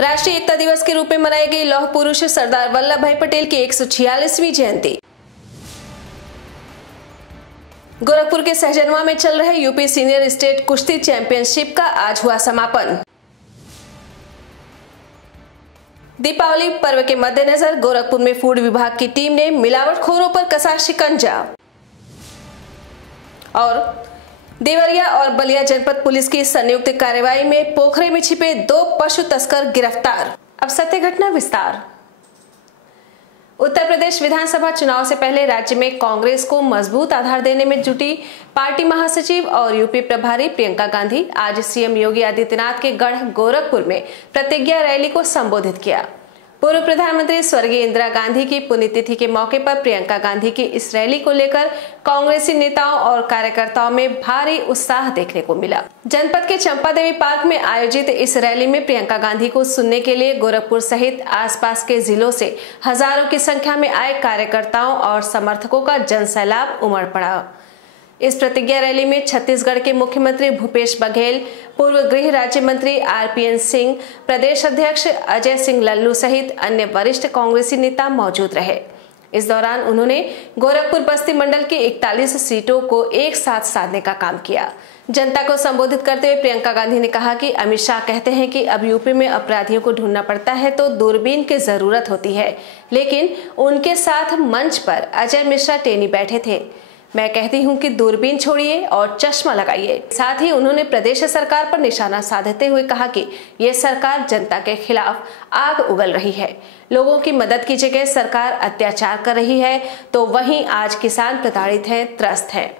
राष्ट्रीय एकता दिवस के रूप में मनाई गई लौह पुरुष सरदार वल्लभ भाई पटेल की 146वीं जयंती। गोरखपुर के सहजनवा में चल रहे यूपी सीनियर स्टेट कुश्ती चैंपियनशिप का आज हुआ समापन। दीपावली पर्व के मद्देनजर गोरखपुर में फूड विभाग की टीम ने मिलावटखोरों पर कसा शिकंजा। और देवरिया और बलिया जनपद पुलिस की संयुक्त कार्रवाई में पोखरे में छिपे 2 पशु तस्कर गिरफ्तार। अब सत्य घटना विस्तार। उत्तर प्रदेश विधानसभा चुनाव से पहले राज्य में कांग्रेस को मजबूत आधार देने में जुटी पार्टी महासचिव और यूपी प्रभारी प्रियंका गांधी आज सीएम योगी आदित्यनाथ के गढ़ गोरखपुर में प्रतिज्ञा रैली को संबोधित किया। पूर्व प्रधानमंत्री स्वर्गीय इंदिरा गांधी की पुण्यतिथि के मौके पर प्रियंका गांधी की इस रैली को लेकर कांग्रेसी नेताओं और कार्यकर्ताओं में भारी उत्साह देखने को मिला। जनपद के चंपादेवी पार्क में आयोजित इस रैली में प्रियंका गांधी को सुनने के लिए गोरखपुर सहित आसपास के जिलों से हजारों की संख्या में आए कार्यकर्ताओं और समर्थकों का जनसैलाब उमड़ पड़ा। इस प्रतिज्ञा रैली में छत्तीसगढ़ के मुख्यमंत्री भूपेश बघेल, पूर्व गृह राज्य मंत्री आरपीएन सिंह, प्रदेश अध्यक्ष अजय सिंह लल्लू सहित अन्य वरिष्ठ कांग्रेसी नेता मौजूद रहे। इस दौरान उन्होंने गोरखपुर बस्ती मंडल की 41 सीटों को एक साथ साधने का काम किया। जनता को संबोधित करते हुए प्रियंका गांधी ने कहा कि अमित शाह कहते हैं कि अब यूपी में अपराधियों को ढूंढना पड़ता है तो दूरबीन की जरूरत होती है, लेकिन उनके साथ मंच पर अजय मिश्रा टेनी बैठे थे। मैं कहती हूं कि दूरबीन छोड़िए और चश्मा लगाइए। साथ ही उन्होंने प्रदेश सरकार पर निशाना साधते हुए कहा कि यह सरकार जनता के खिलाफ आग उगल रही है। लोगों की मदद की जगह सरकार अत्याचार कर रही है, तो वहीं आज किसान प्रताड़ित हैं, त्रस्त हैं।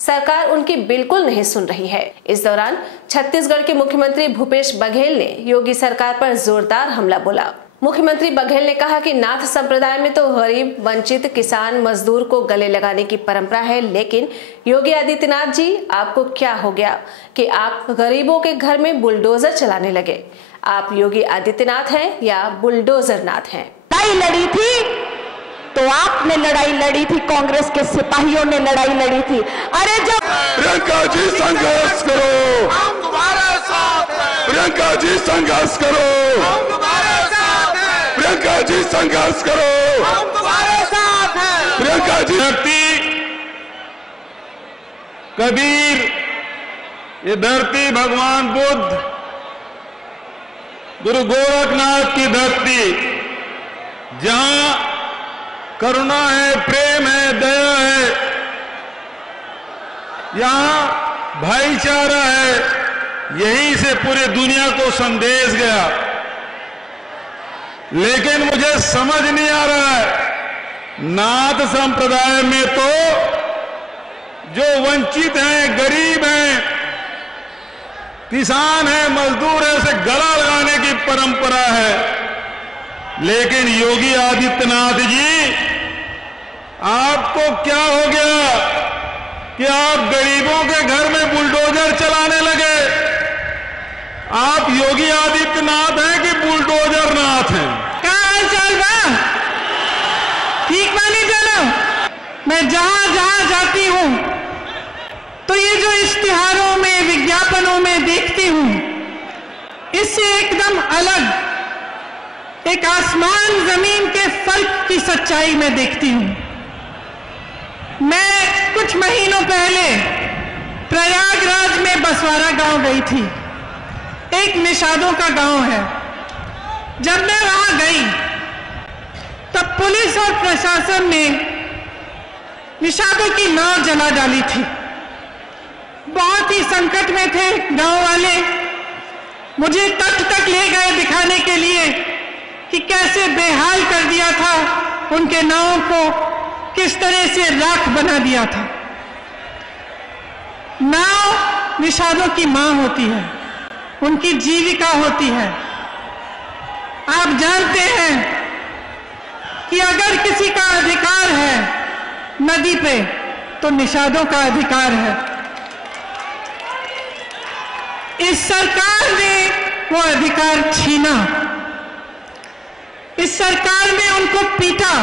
सरकार उनकी बिल्कुल नहीं सुन रही है। इस दौरान छत्तीसगढ़ के मुख्यमंत्री भूपेश बघेल ने योगी सरकार पर जोरदार हमला बोला। मुख्यमंत्री बघेल ने कहा कि नाथ संप्रदाय में तो गरीब, वंचित, किसान, मजदूर को गले लगाने की परंपरा है, लेकिन योगी आदित्यनाथ जी, आपको क्या हो गया कि आप गरीबों के घर में बुलडोजर चलाने लगे? आप योगी आदित्यनाथ हैं या बुलडोजर नाथ हैं? लड़ाई लड़ी थी तो आपने लड़ाई लड़ी थी, कांग्रेस के सिपाहियों ने लड़ाई लड़ी थी। अरे जब प्रियंका जी संघर्ष करो, हम तुम्हारे साथ हैं। प्रियंका जी संघर्ष करो, हम तुम्हारे साथ हैं। प्रियंका जी संघर्ष करो, हम तुम्हारे साथ हैं। प्रियंका जी। कबीर, ये धरती भगवान बुद्ध, गुरु गोरखनाथ की धरती, जहां करुणा है, प्रेम है, दया है, यहां भाईचारा है, यहीं से पूरी दुनिया को संदेश गया। लेकिन मुझे समझ नहीं आ रहा है, नाथ संप्रदाय में तो जो वंचित हैं, गरीब हैं, किसान हैं, मजदूर हैं, उसे गला लगाने की परंपरा है। लेकिन योगी आदित्यनाथ जी, आपको क्या हो गया कि आप गरीबों के घर में बुलडोजर चलाने लगे? आप योगी आदित्यनाथ हैं कि बुलडोजर नाथ हैं? क्या हाल चाल बा? ठीक मानी जानो। मैं जहां जहां जाती हूं तो ये जो इश्तिहारों में, विज्ञापनों में देखती हूं, इससे एकदम अलग एक आसमान जमीन के फर्क की सच्चाई में देखती हूं। मैं कुछ महीनों पहले प्रयागराज में बसवारा गांव गई थी। एक निषादों का गांव है। जब मैं वहां गई तब पुलिस और प्रशासन ने निषादों की नाव जला डाली थी। बहुत ही संकट में थे गांव वाले। मुझे तट तक ले गए दिखाने के लिए कि कैसे बेहाल कर दिया था उनके नावों को, किस तरह से राख बना दिया था। नाव निषादों की मां होती है, उनकी जीविका होती है। आप जानते हैं कि अगर किसी का अधिकार है नदी पे तो निषादों का अधिकार है। इस सरकार ने वो अधिकार छीना। इस सरकार ने उनको पीटा।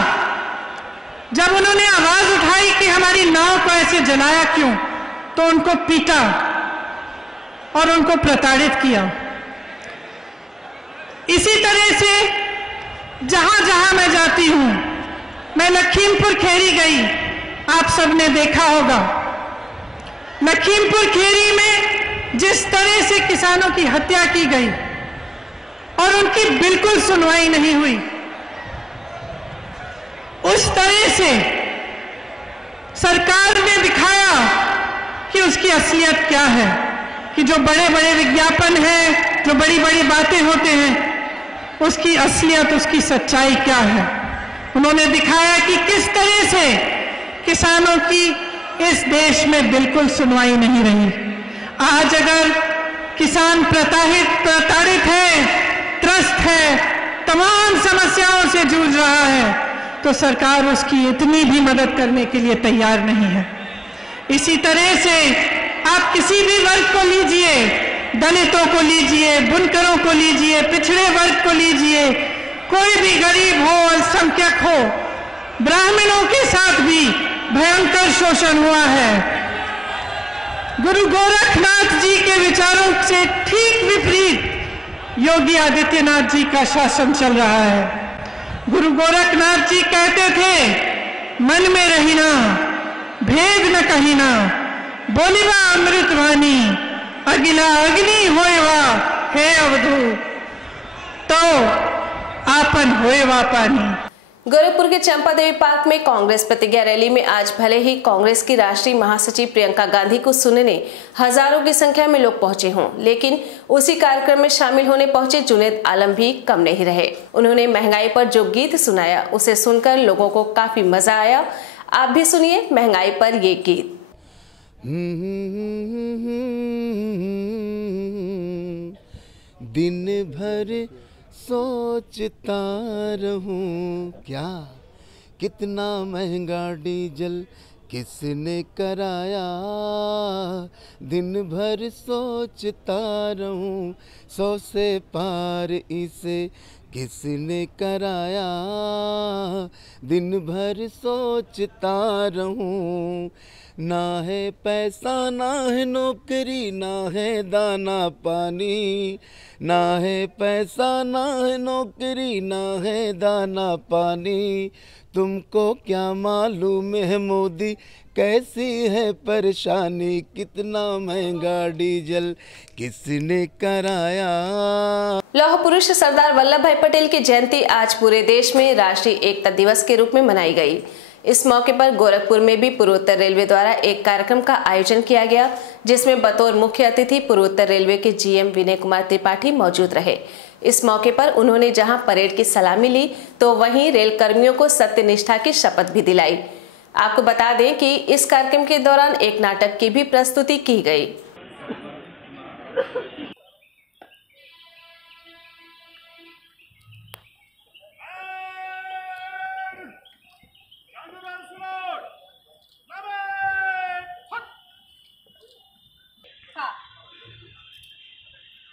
जब उन्होंने आवाज उठाई कि हमारी नाव को ऐसे जलाया क्यों, तो उनको पीटा और उनको प्रताड़ित किया। इसी तरह से जहां जहां मैं जाती हूं, मैं लखीमपुर खेरी गई, आप सबने देखा होगा लखीमपुर खेरी में जिस तरह से किसानों की हत्या की गई और उनकी बिल्कुल सुनवाई नहीं हुई, उस तरह से सरकार ने दिखाया कि उसकी असलियत क्या है, कि जो बड़े बड़े विज्ञापन हैं, जो बड़ी बड़ी बातें होते हैं, उसकी असलियत, उसकी सच्चाई क्या है। उन्होंने दिखाया कि किस तरह से किसानों की इस देश में बिल्कुल सुनवाई नहीं रही। आज अगर किसान प्रताड़ित है, त्रस्त है, तमाम समस्याओं से जूझ रहा है, तो सरकार उसकी इतनी भी मदद करने के लिए तैयार नहीं है। इसी तरह से आप किसी भी वर्ग को लीजिए, दलितों को लीजिए, बुनकरों को लीजिए, पिछड़े वर्ग को लीजिए, कोई भी गरीब हो, अल्पसंख्यक हो, ब्राह्मणों के साथ भी भयंकर शोषण हुआ है। गुरु गोरखनाथ जी के विचारों से ठीक विपरीत योगी आदित्यनाथ जी का शासन चल रहा है। गुरु गोरखनाथ जी कहते थे, मन में रहिना, भेद न कहिना, बोलिवा अमृतवाणी, अगिला अग्नि होएवा हे अवधू, तो आपन होएवा पानी। गोरखपुर के चंपादेवी पार्क में कांग्रेस प्रतिज्ञा रैली में आज भले ही कांग्रेस की राष्ट्रीय महासचिव प्रियंका गांधी को सुनने हजारों की संख्या में लोग पहुंचे हों, लेकिन उसी कार्यक्रम में शामिल होने पहुंचे जुनैद आलम भी कम नहीं रहे। उन्होंने महंगाई पर जो गीत सुनाया, उसे सुनकर लोगों को काफी मजा आया। आप भी सुनिए महंगाई पर ये गीत। दिन भर सोचता रहूं क्या, कितना महंगा डीजल किसने कराया। दिन भर सोचता रहूं, 100 से पार इसे किसने कराया। दिन भर सोचता रहूं, ना है पैसा, ना है नौकरी, ना है दाना पानी। ना है पैसा, ना है नौकरी, ना है दाना पानी। तुमको क्या मालूम है मोदी कैसी है परेशानी, कितना महंगा डीजल किसने कराया। लौह पुरुष सरदार वल्लभ भाई पटेल की जयंती आज पूरे देश में राष्ट्रीय एकता दिवस के रूप में मनाई गई। इस मौके पर गोरखपुर में भी पूर्वोत्तर रेलवे द्वारा एक कार्यक्रम का आयोजन किया गया, जिसमें बतौर मुख्य अतिथि पूर्वोत्तर रेलवे के जीएम विनय कुमार त्रिपाठी मौजूद रहे। इस मौके पर उन्होंने जहां परेड की सलामी ली, तो वहीं रेल कर्मियों को सत्यनिष्ठा की शपथ भी दिलाई। आपको बता दें कि इस कार्यक्रम के दौरान एक नाटक की भी प्रस्तुति की गई।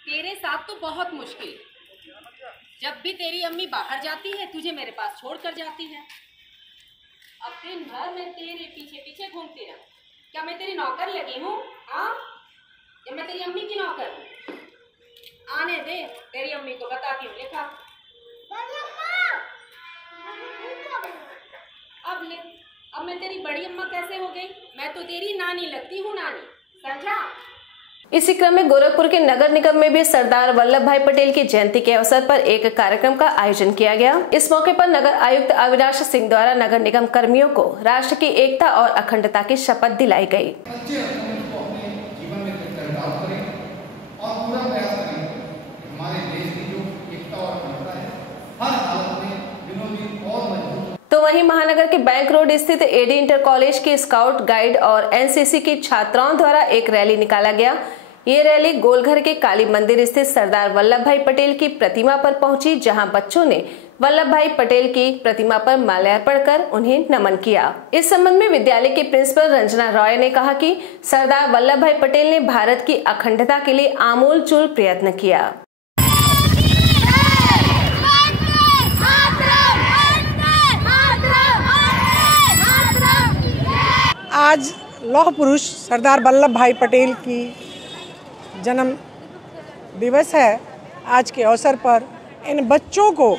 तेरे साथ तो बहुत मुश्किल। जब भी तेरी अम्मी बाहर जाती है, तुझे मेरे पास छोड़ कर जाती है। अब दिन भर मैं तेरे पीछे पीछे घूमती रहूं। क्या मैं तेरी नौकर लगी हूँ? हाँ, या मैं तेरी अम्मी की नौकर हूँ? आने दे, तेरी अम्मी को बताती हूँ। लिखा अब मैं तेरी बड़ी अम्मा कैसे हो गई? मैं तो तेरी नानी लगती हूँ, नानी, समझा? इसी क्रम में गोरखपुर के नगर निगम में भी सरदार वल्लभ भाई पटेल की जयंती के अवसर पर एक कार्यक्रम का आयोजन किया गया। इस मौके पर नगर आयुक्त अविनाश सिंह द्वारा नगर निगम कर्मियों को राष्ट्र की एकता और अखंडता की शपथ दिलाई गई। तो वहीं महानगर के बैंक रोड स्थित एडी इंटर कॉलेज की स्काउट गाइड और एनसीसी की छात्राओं द्वारा एक रैली निकाला गया। ये रैली गोलघर के काली मंदिर स्थित सरदार वल्लभ भाई पटेल की प्रतिमा पर पहुंची, जहां बच्चों ने वल्लभ भाई पटेल की प्रतिमा पर माल्यार्पण कर उन्हें नमन किया। इस संबंध में विद्यालय की प्रिंसिपल रंजना रॉय ने कहा कि सरदार वल्लभ भाई पटेल ने भारत की अखंडता के लिए आमूलचूल प्रयत्न किया। आज लौह पुरुष सरदार वल्लभ भाई पटेल की जन्म दिवस है। आज के अवसर पर इन बच्चों को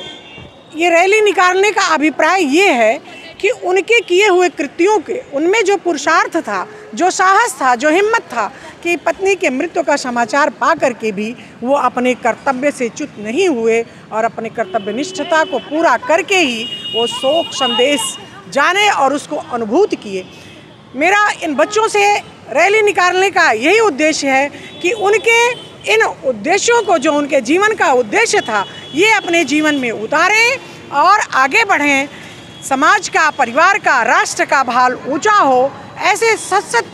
ये रैली निकालने का अभिप्राय ये है कि उनके किए हुए कृत्यों के, उनमें जो पुरुषार्थ था, जो साहस था, जो हिम्मत था कि पत्नी के मृत्यु का समाचार पा करके भी वो अपने कर्तव्य से च्युत नहीं हुए और अपने कर्तव्य निष्ठता को पूरा करके ही वो शोक संदेश जाने और उसको अनुभूति किए। मेरा इन बच्चों से रैली निकालने का यही उद्देश्य है कि उनके इन उद्देश्यों को, जो उनके जीवन का उद्देश्य था, ये अपने जीवन में उतारें और आगे बढ़ें। समाज का, परिवार का, राष्ट्र का भाल ऊंचा हो, ऐसे सत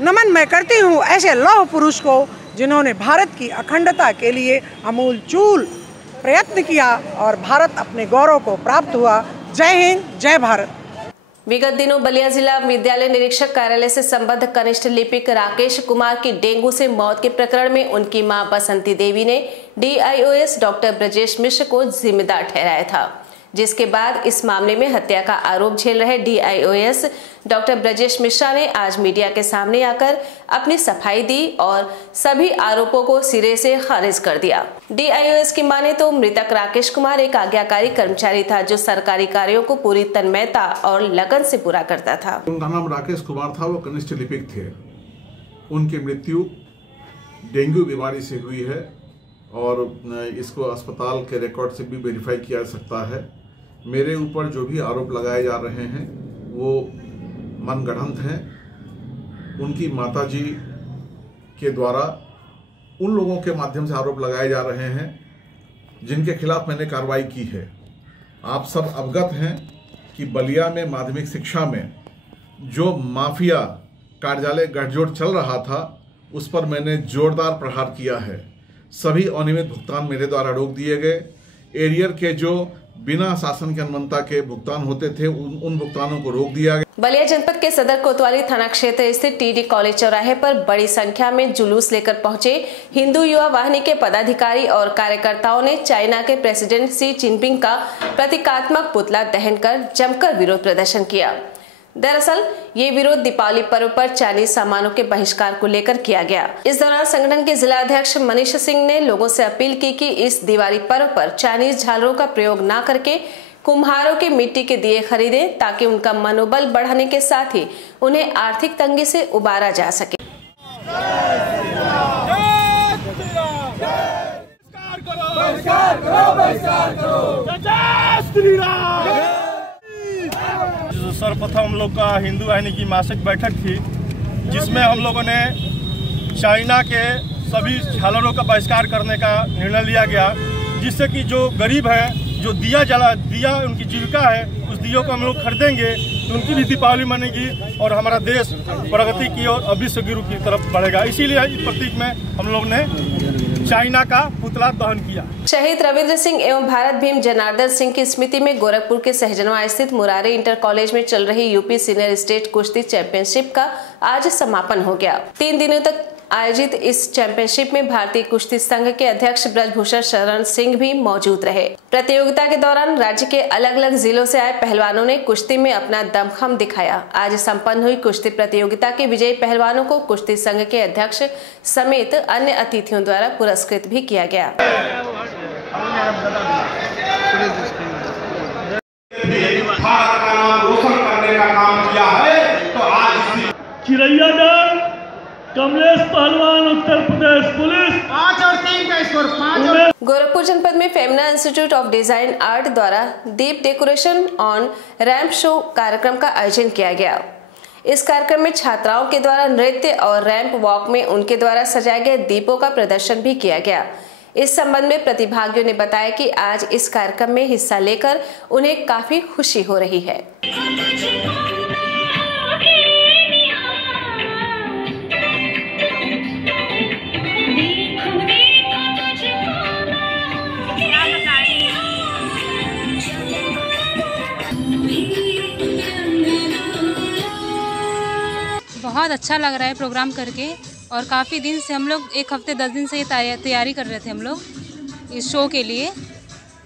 नमन मैं करती हूँ ऐसे लौह पुरुष को जिन्होंने भारत की अखंडता के लिए अमूल चूल प्रयत्न किया और भारत अपने गौरव को प्राप्त हुआ। जय हिंद, जय भारत। विगत दिनों बलिया जिला विद्यालय निरीक्षक कार्यालय से संबद्ध कनिष्ठ लिपिक राकेश कुमार की डेंगू से मौत के प्रकरण में उनकी मां बसंती देवी ने DIOS डॉक्टर ब्रजेश मिश्र को जिम्मेदार ठहराया था, जिसके बाद इस मामले में हत्या का आरोप झेल रहे DIOS डॉक्टर ब्रजेश मिश्रा ने आज मीडिया के सामने आकर अपनी सफाई दी और सभी आरोपों को सिरे से खारिज कर दिया। DIOS की माने तो मृतक राकेश कुमार एक आज्ञाकारी कर्मचारी था जो सरकारी कार्यों को पूरी तन्मयता और लगन से पूरा करता था। उनका नाम राकेश कुमार था, वो कनिष्ठ लिपिक थे। उनकी मृत्यु डेंगू बीमारी से हुई है और इसको अस्पताल के रिकॉर्ड से भी वेरीफाई किया जा सकता है। मेरे ऊपर जो भी आरोप लगाए जा रहे हैं वो मनगढ़ंत हैं। उनकी माताजी के द्वारा उन लोगों के माध्यम से आरोप लगाए जा रहे हैं जिनके खिलाफ मैंने कार्रवाई की है। आप सब अवगत हैं कि बलिया में माध्यमिक शिक्षा में जो माफिया कार्यालय गठजोड़ चल रहा था उस पर मैंने जोरदार प्रहार किया है। सभी अनियमित भुगतान मेरे द्वारा रोक दिए गए। एरियर के जो बिना शासन की अनुमति के भुगतान होते थे उन भुगतानों को रोक दिया गया। बलिया जनपद के सदर कोतवाली थाना क्षेत्र स्थित TD कॉलेज चौराहे पर बड़ी संख्या में जुलूस लेकर पहुंचे हिंदू युवा वाहिनी के पदाधिकारी और कार्यकर्ताओं ने चाइना के प्रेसिडेंट शी जिनपिंग का प्रतीकात्मक पुतला दहन कर जमकर विरोध प्रदर्शन किया। दरअसल ये विरोध दीपावली पर्व पर चाइनीज सामानों के बहिष्कार को लेकर किया गया। इस दौरान संगठन के जिला अध्यक्ष मनीष सिंह ने लोगों से अपील की कि इस दिवाली पर्व पर चाइनीज झालरों का प्रयोग न करके कुम्हारों के मिट्टी के दिए खरीदें ताकि उनका मनोबल बढ़ाने के साथ ही उन्हें आर्थिक तंगी से उबारा जा सके। सर्वप्रथम हम लोग का हिंदू वाहिनी की मासिक बैठक थी जिसमें हम लोगों ने चाइना के सभी झालरों का बहिष्कार करने का निर्णय लिया गया, जिससे कि जो गरीब है, जो दिया उनकी जीविका है, उस दियों को हम लोग खरीदेंगे तो उनकी भी दीपावली मनेगी और हमारा देश प्रगति की और विश्व गुरु की तरफ बढ़ेगा। इसीलिए इस प्रतीक में हम लोग ने चाइना का पुतला दहन किया। शहीद रविंद्र सिंह एवं भारत भीम जनार्दन सिंह की स्मृति में गोरखपुर के सहजनवा स्थित मुरारी इंटर कॉलेज में चल रही यूपी सीनियर स्टेट कुश्ती चैंपियनशिप का आज समापन हो गया। 3 दिनों तक आयोजित इस चैंपियनशिप में भारतीय कुश्ती संघ के अध्यक्ष ब्रजभूषण शरण सिंह भी मौजूद रहे। प्रतियोगिता के दौरान राज्य के अलग अलग जिलों से आए पहलवानों ने कुश्ती में अपना दमखम दिखाया। आज संपन्न हुई कुश्ती प्रतियोगिता के विजयी पहलवानों को कुश्ती संघ के अध्यक्ष समेत अन्य अतिथियों द्वारा पुरस्कृत भी किया गया। भारत का नाम रोशन करने का काम किया है तो आज चिरैया दल कमलेश पहलवान उत्तर प्रदेश पुलिस 5 और 3 का स्कोर 5। गोरखपुर जनपद में Femina institute of design art द्वारा दीप डेकोरेशन ऑन रैंप शो कार्यक्रम का आयोजन किया गया। इस कार्यक्रम में छात्राओं के द्वारा नृत्य और रैंप वॉक में उनके द्वारा सजाए गए दीपों का प्रदर्शन भी किया गया। इस संबंध में प्रतिभागियों ने बताया कि आज इस कार्यक्रम में हिस्सा लेकर उन्हें काफी खुशी हो रही है। बहुत अच्छा लग रहा है प्रोग्राम करके और काफ़ी दिन से हम लोग 1 हफ्ते 10 दिन से ये तैयारी कर रहे थे हम लोग इस शो के लिए।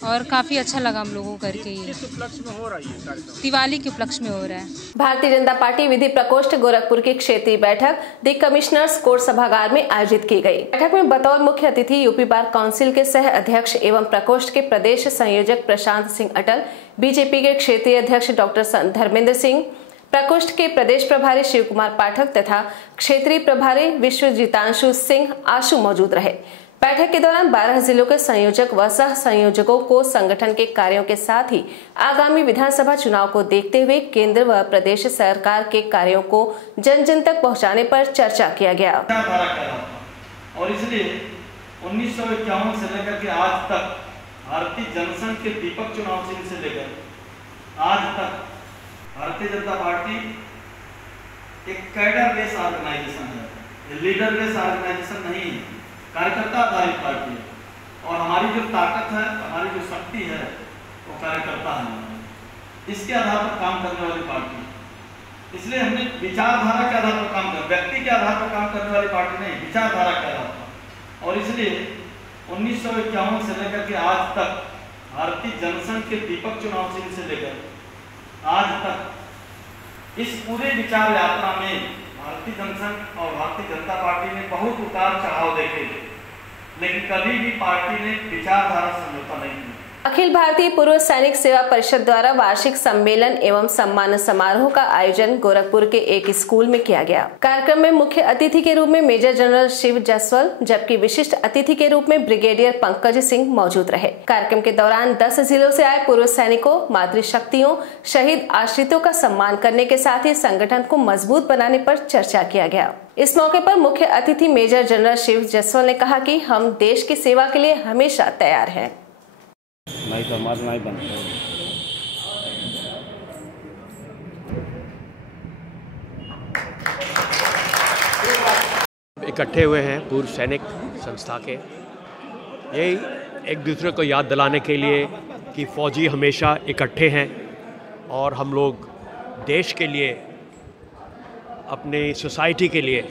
और काफ़ी अच्छा लगा हम लोगों को करके। ये किस उपलक्ष्य में हो रहा है ये कार्यक्रम? दिवाली के उपलक्ष्य में हो रहा है। भारतीय जनता पार्टी विधि प्रकोष्ठ गोरखपुर की क्षेत्रीय बैठक दी कमिश्नर्स कोर्ट सभागार में आयोजित की गई। बैठक में बतौर मुख्य अतिथि यूपी बार काउंसिल के सह अध्यक्ष एवं प्रकोष्ठ के प्रदेश संयोजक प्रशांत सिंह अटल, बीजेपी के क्षेत्रीय अध्यक्ष डॉक्टर धर्मेंद्र सिंह, प्रकोष्ठ के प्रदेश प्रभारी शिव कुमार पाठक तथा क्षेत्रीय प्रभारी विश्वजीतांशु सिंह आशु मौजूद रहे। बैठक के दौरान 12 जिलों के संयोजक व सह संयोजकों को संगठन के कार्यों के साथ ही आगामी विधानसभा चुनाव को देखते हुए केंद्र व प्रदेश सरकार के कार्यों को जन जन तक पहुंचाने पर चर्चा किया गया। और इसलिए 1951 से लेकर के आज तक भारतीय जनसंघ के दीपक चुनाव चिन्ह से लेकर आज तक भारतीय जनता पार्टी एक कैडर बेस ऑर्गेनाइजेशन है, लीडर बेस ऑर्गेनाइजेशन नहीं है, कार्यकर्ता आधारित पार्टी है। और हमारी जो ताकत है, हमारी जो शक्ति है वो कार्यकर्ता है। इसके आधार पर काम करने वाली पार्टी, इसलिए हमने विचारधारा के आधार पर काम कर, व्यक्ति के आधार पर काम करने वाली पार्टी नहीं, विचारधारा के आधार पर। और इसलिए 1951 से लेकर के आज तक भारतीय जनसंघ के दीपक चुनाव चिन्ह से लेकर आज तक इस पूरे विचार यात्रा में भारतीय जनसंघ और भारतीय जनता पार्टी ने बहुत उतार चढ़ाव देखे, लेकिन कभी भी पार्टी ने विचारधारा समझौता नहीं किया। अखिल भारतीय पूर्व सैनिक सेवा परिषद द्वारा वार्षिक सम्मेलन एवं सम्मान समारोह का आयोजन गोरखपुर के एक स्कूल में किया गया। कार्यक्रम में मुख्य अतिथि के रूप में मेजर जनरल शिव जायसवाल जबकि विशिष्ट अतिथि के रूप में ब्रिगेडियर पंकज सिंह मौजूद रहे। कार्यक्रम के दौरान 10 जिलों से आए पूर्व सैनिकों, मातृशक्तियों, शहीद आश्रितों का सम्मान करने के साथ ही संगठन को मजबूत बनाने पर चर्चा किया गया। इस मौके पर मुख्य अतिथि मेजर जनरल शिव जायसवाल ने कहा कि हम देश की सेवा के लिए हमेशा तैयार हैं। नहीं तो हमारे नहीं बनते। इकट्ठे हुए हैं पूर्व सैनिक संस्था के, यही एक दूसरे को याद दिलाने के लिए कि फौजी हमेशा इकट्ठे हैं और हम लोग देश के लिए, अपनी सोसाइटी के लिए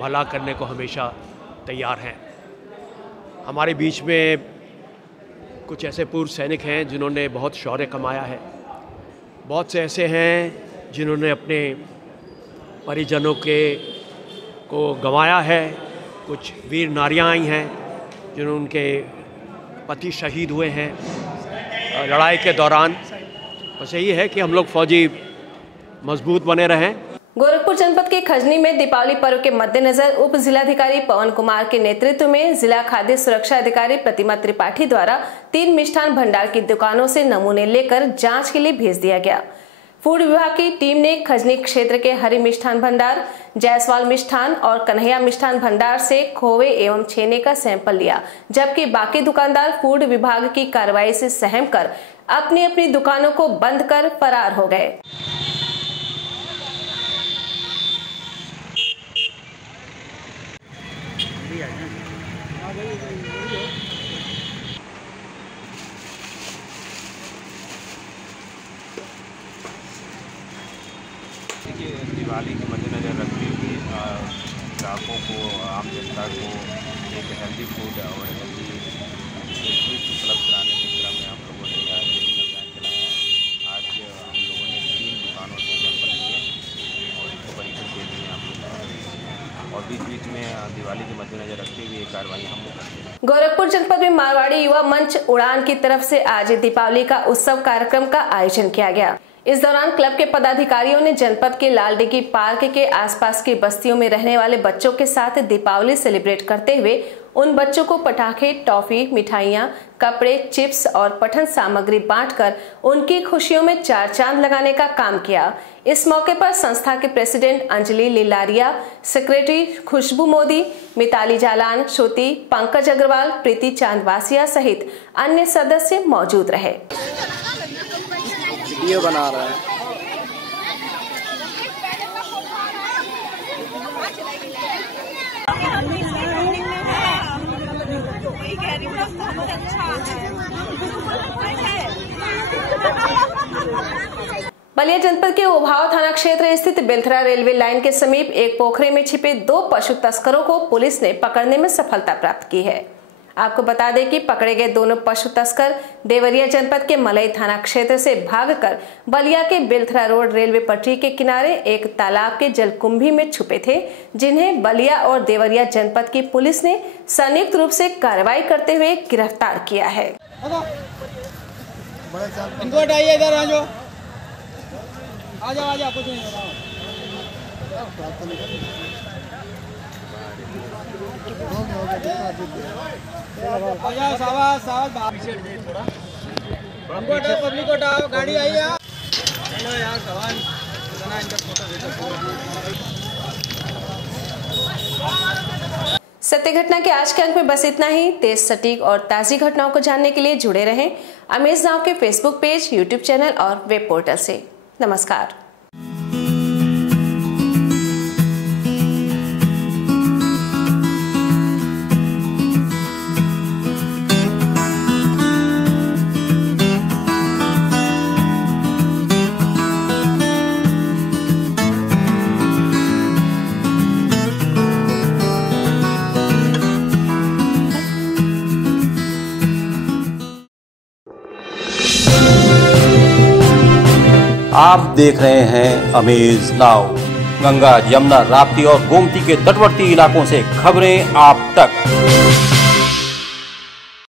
भला करने को हमेशा तैयार हैं। हमारे बीच में कुछ ऐसे पूर्व सैनिक हैं जिन्होंने बहुत शौर्य कमाया है, बहुत से ऐसे हैं जिन्होंने अपने परिजनों को गंवाया है, कुछ वीर नारियां आई हैं जिन्होंने उनके पति शहीद हुए हैं लड़ाई के दौरान। बस यही है कि हम लोग फौजी मजबूत बने रहें। गोरखपुर जनपद के खजनी में दीपावली पर्व के मद्देनजर उप जिलाधिकारी पवन कुमार के नेतृत्व में जिला खाद्य सुरक्षा अधिकारी प्रतिमा त्रिपाठी द्वारा 3 मिष्ठान भंडार की दुकानों से नमूने लेकर जांच के लिए भेज दिया गया। फूड विभाग की टीम ने खजनी क्षेत्र के हरि मिष्ठान भंडार, जायसवाल मिष्ठान और कन्हैया मिष्ठान भंडार से खोवे एवं छेने का सैंपल लिया, जबकि बाकी दुकानदार फूड विभाग की कार्रवाई से सहम कर अपनी अपनी दुकानों को बंद कर फरार हो गए। दिवाली के मद्देनजर रखते हुए ग्राहकों को, आम जनता को एक हेल्दी फूड और हेल्दी स्वीट्स उपलब्ध कराने के क्रम में हम लोगों ने चेकिंग अभियान चलाया। आज हम लोगों ने 3 दुकानों से सैंपल लिए और इसको परीक्षण के लिए हम लोग, और बीच में दिवाली के मद्देनजर रखते हुए कार्रवाई हम लोग करते हैं। गोरखपुर जनपद में मारवाड़ी युवा मंच उड़ान की तरफ से आज दीपावली का उत्सव कार्यक्रम का आयोजन किया गया। इस दौरान क्लब के पदाधिकारियों ने जनपद के लालडिगी पार्क के आसपास की बस्तियों में रहने वाले बच्चों के साथ दीपावली सेलिब्रेट करते हुए उन बच्चों को पटाखे, टॉफी, मिठाइयां, कपड़े, चिप्स और पठन सामग्री बांटकर उनकी खुशियों में 4 चांद लगाने का काम किया। इस मौके पर संस्था के प्रेसिडेंट अंजलि लीलारिया, सेक्रेटरी खुशबू मोदी, मिताली जालान, श्रुति, पंकज अग्रवाल, प्रीति चांदवासिया सहित अन्य सदस्य मौजूद रहे। वीडियो बना रहा है। बलिया जनपद के उभाव थाना क्षेत्र स्थित बेलथरा रेलवे लाइन के समीप एक पोखरे में छिपे 2 पशु तस्करों को पुलिस ने पकड़ने में सफलता प्राप्त की है। आपको बता दें कि पकड़े गए दोनों पशु तस्कर देवरिया जनपद के मलई थाना क्षेत्र से भागकर बलिया के बेलथरा रोड रेलवे पटरी के किनारे एक तालाब के जलकुंभी में छुपे थे, जिन्हें बलिया और देवरिया जनपद की पुलिस ने संयुक्त रूप से कार्रवाई करते हुए गिरफ्तार किया है। इनको हटाइए, इधर आ जाओ, आ जाओ, कुछ नहीं होगा। आ जाओ, सावधान पब्लिक को हटाओ, गाड़ी आई है। चलो यार, सवाल इतना इनका सत्य घटना के आज के अंक में बस इतना ही। तेज, सटीक और ताज़ी घटनाओं को जानने के लिए जुड़े रहें अमेज नाउ के फेसबुक पेज, यूट्यूब चैनल और वेब पोर्टल से। नमस्कार। आप देख रहे हैं अमेज नाउ। गंगा, यमुना, राप्ती और गोमती के तटवर्ती इलाकों से खबरें आप तक।